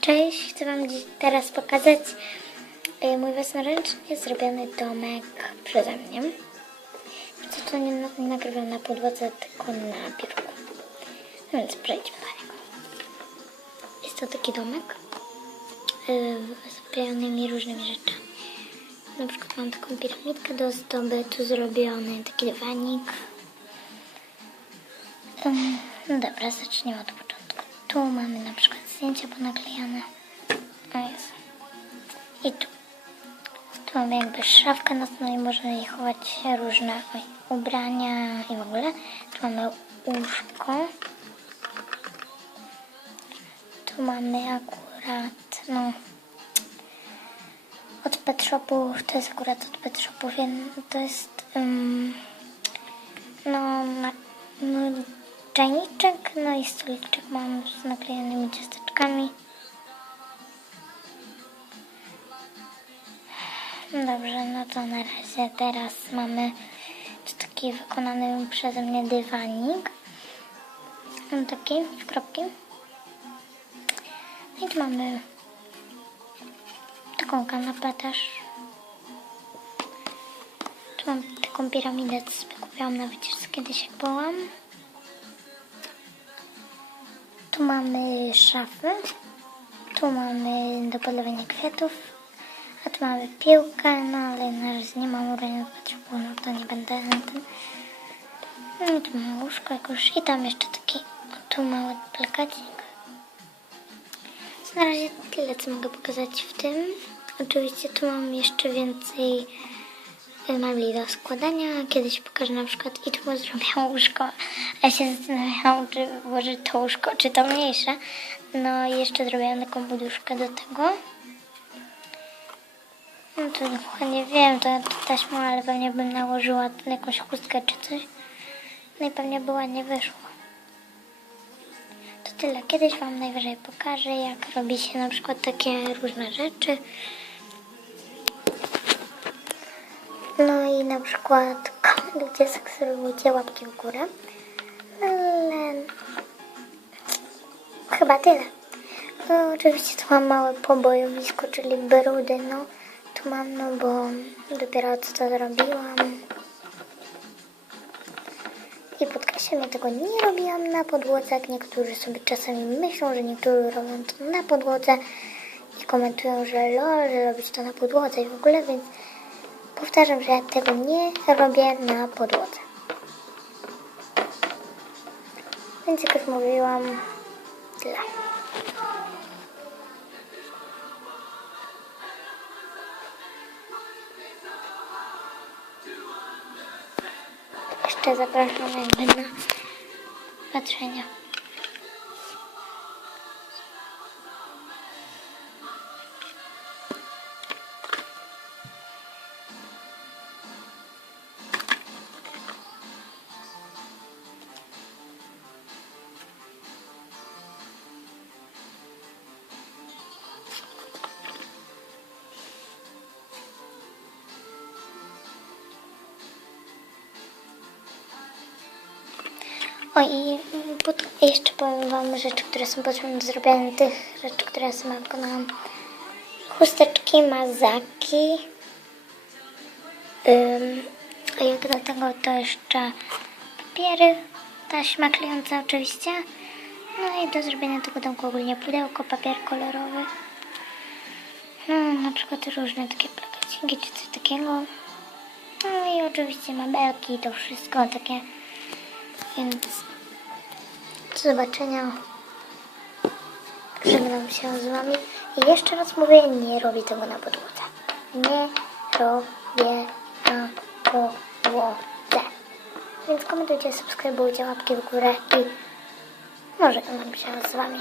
Cześć, chcę Wam teraz pokazać e, mój własnoręcznie zrobiony domek przeze mnie. Co to nie, nie nagrywam na podłodze, tylko na biurku. No więc przejdźmy niego. Jest to taki domek wklejonymi różnymi rzeczami. Na przykład mam taką piramidkę do ozdoby, tu zrobiony taki dywanik. No dobra, zaczniemy od początku. Tu mamy na przykład zdjęcia ponaklejane. O jest. I tu. Tu mamy jakby szafkę nocną i możemy chować różne ubrania i w ogóle. Tu mamy łóżko. Tu mamy akurat, no, od pet shopu, to jest akurat od pet więc to jest, ym, no, na, no, czajniczek, no i stoliczek mam z naklejonymi ciasteczkami. Dobrze, no to na razie teraz mamy taki wykonany przeze mnie dywanik. On taki w kropki. No i tu mamy taką kanapę też. Tu mam taką piramidę, co sobie kupiłam na wycieczce kiedyś jak byłam. Tu mamy szafy. Tu mamy do podawania kwiatów. A tu mamy piłkę, no ale na razie nie mam do potrzeby, no to nie będę na tym. No i tu mam łóżko jakoś i tam jeszcze taki, tu mały plakacik. Na razie tyle, co mogę pokazać w tym. Oczywiście tu mam jeszcze więcej e, mebli do składania. Kiedyś pokażę na przykład i tu zrobiłam łóżko, ja się zastanawiałam, czy włożyć to łóżko, czy to mniejsze. No i jeszcze zrobiłam taką poduszkę do tego. No to dokładnie wiem, to to taśma, ale pewnie bym nałożyła jakąś chustkę czy coś. No i pewnie by ładnie wyszło. To tyle. Kiedyś Wam najwyżej pokażę, jak robi się na przykład takie różne rzeczy. No i na przykład gdzie subskrybujcie łapki w górę. Ale chyba tyle. No, oczywiście tu mam małe pobojowisko, czyli brudy, no. Tu mam, no bo dopiero co to zrobiłam. I podkreślam, ja tego nie robiłam na podłodze, jak niektórzy sobie czasami myślą, że niektórzy robią to na podłodze i komentują, że lol, że robić to na podłodze i w ogóle, więc powtarzam, że tego nie robię na podłodze. Więc jak już mówiłam, tyle. Jeszcze zapraszam jakby na patrzenia. O i jeszcze powiem Wam rzeczy, które są potrzebne do zrobienia tych rzeczy, które sama wykonałam. Chusteczki, mazaki. Ym, a jak do tego to jeszcze papiery, taśma klejąca oczywiście. No i do zrobienia tego domku ogólnie pudełko, papier kolorowy. No, na przykład różne takie plakaciki czy coś takiego. No i oczywiście mebelki, to wszystko takie. Więc do zobaczenia. Żegnam się z Wami. I jeszcze raz mówię, nie robię tego na podłodze. Nie robię na podłodze. Więc komentujcie, subskrybujcie, łapki w górę i może żegnam się z Wami.